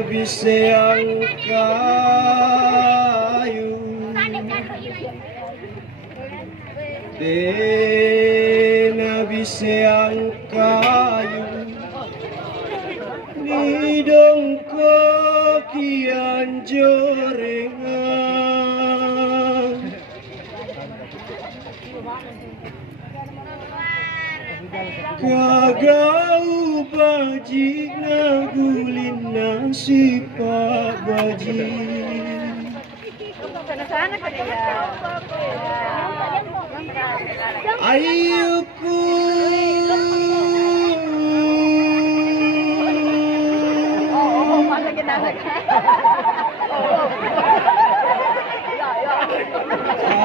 Nabise ang kayu nabise ang kayu nidong ko kian jorengan kagau baji nagulin nasi pak baji ayuku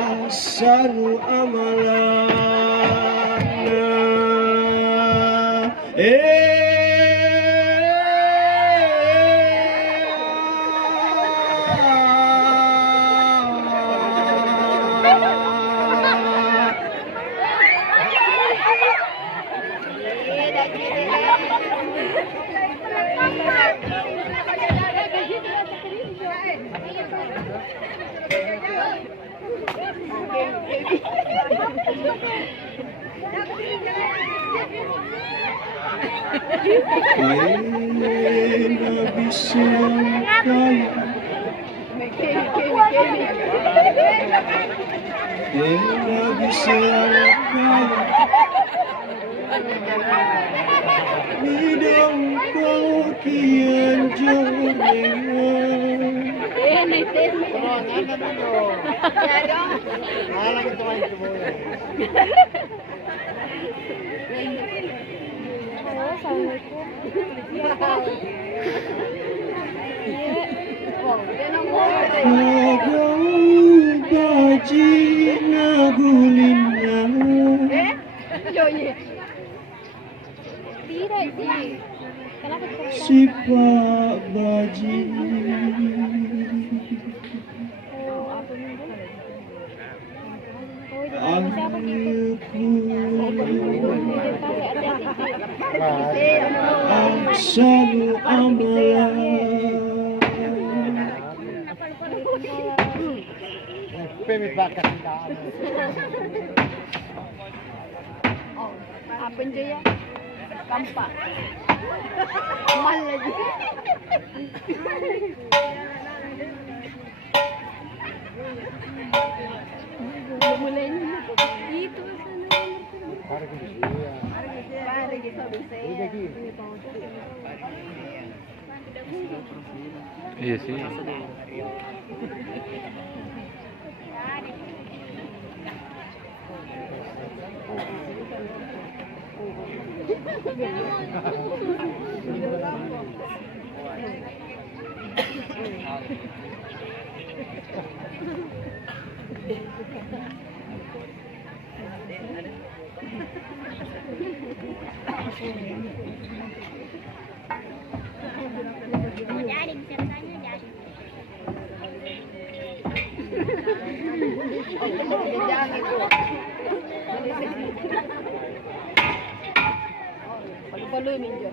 asanu amalana nabise ang kayu nabise ang kayu nidong ko kian jorengan baji nagulin si pak baji asanu amalan apa aja ya? Kampak. Mal lagi. Mulai itu iya sih. Jadi bisa tanya jadi. Palu-palu minjo.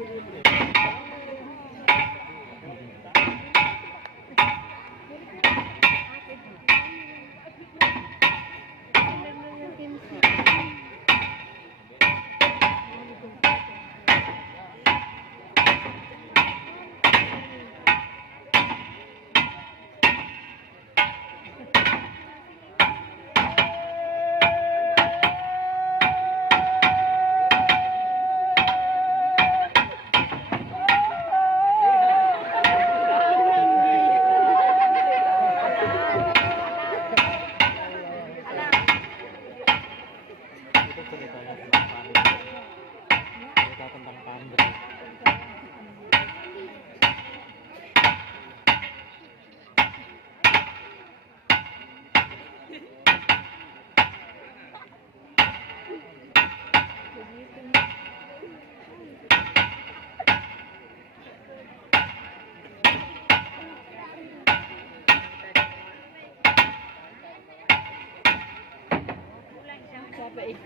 pa eh.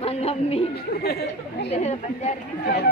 Mangami. Banjari di sana.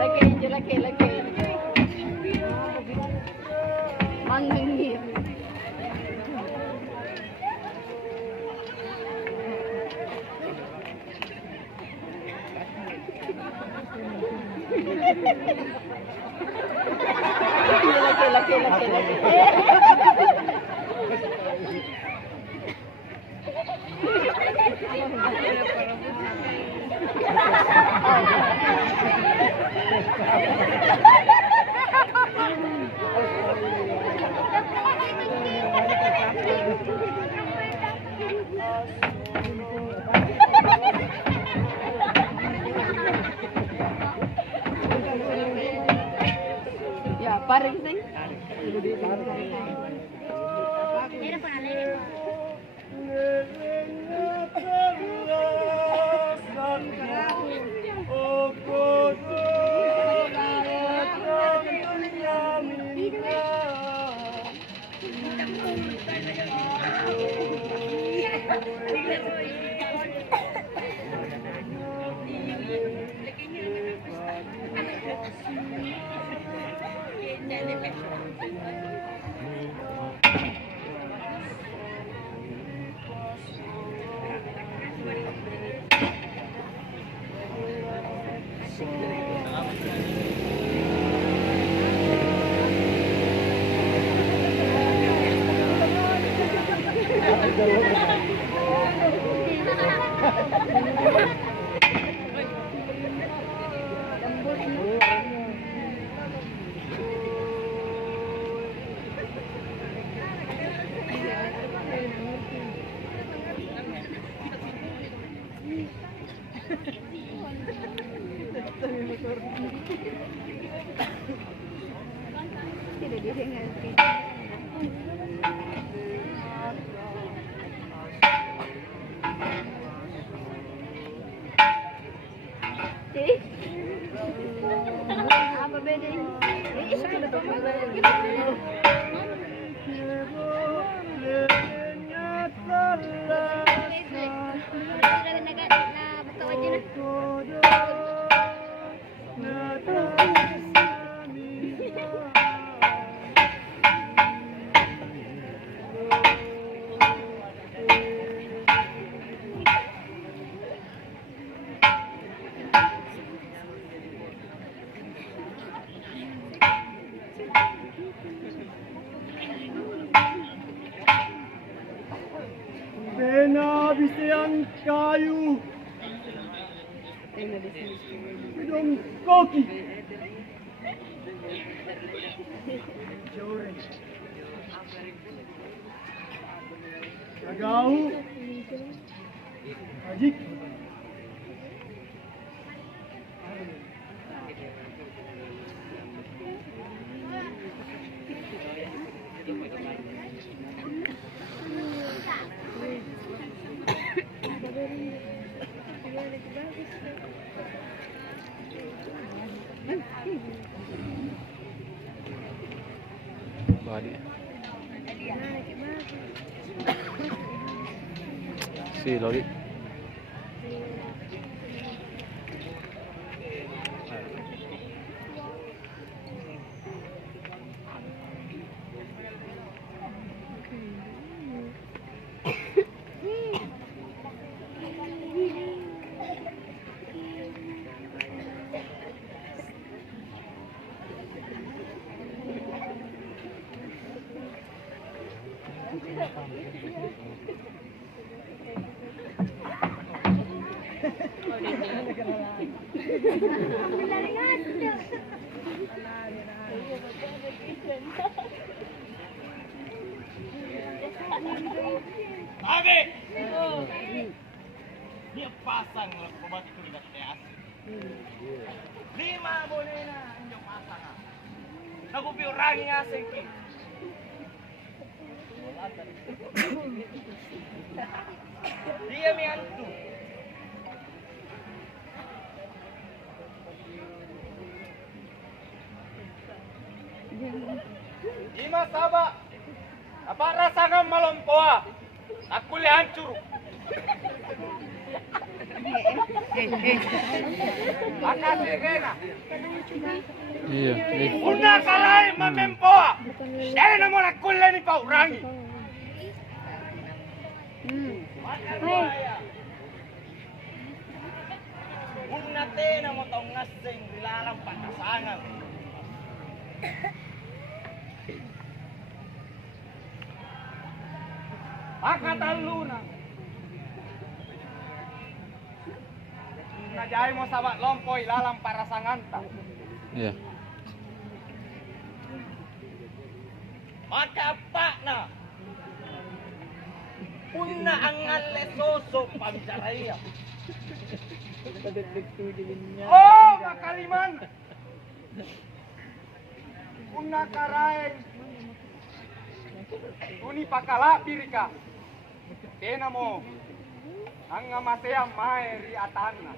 Laki, laki. Laki. Manghangir. Laki. Ya, parang sing. Meron pa na lang. Tidak didengar. Apa bedanya? Isa ka na to Benabiste ang kayu. Minum koki. Tagau. Ajik. Balik. Si Loli. Age! Dia pasang lah obat itu di atas. 5 boleh na inyong pasang. Nagupiurangi nga sa iki. Dia mi antu. Lima saba. Apa rasa kang malompoa? Aku le hancur. Makasih kena. Iya. Una kalay mamempoa. Saya na mo na kulle ni paurangi. Una te na mo tong ngasing dilalang patasangan. Makatalo na. Najay mo sa lompoy lalang para sa nganta. Iya. Makapa na. Una ang alesoso pagjaraya. Oh, makaliman. Una karaeng. Uni pakalapir ka. Kena mo. Ang ngamasayang maeri atana.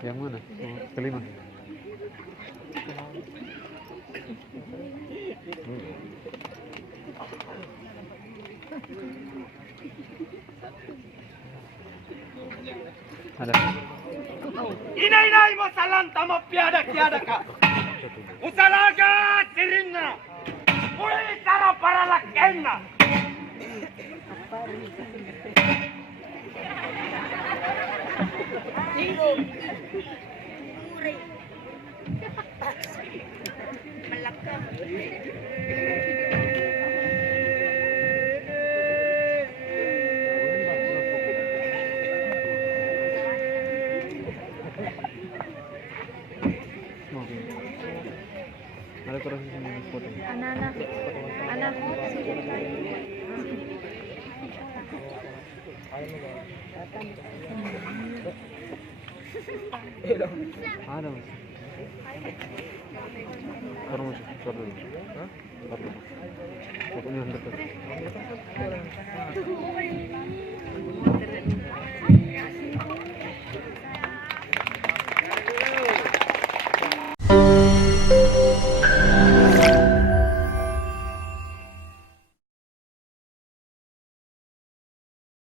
Yang mana? Oh, kelima. Ada. Inay-inay mo sa lanta mo piada-piada ka. Usalaga sirin na. Uli tara para laken na. Ada terus di sini foto. Anak-anak. Anak. Ada mas. Orang masuk foto dulu. Hah? Foto. Fotonya dekat.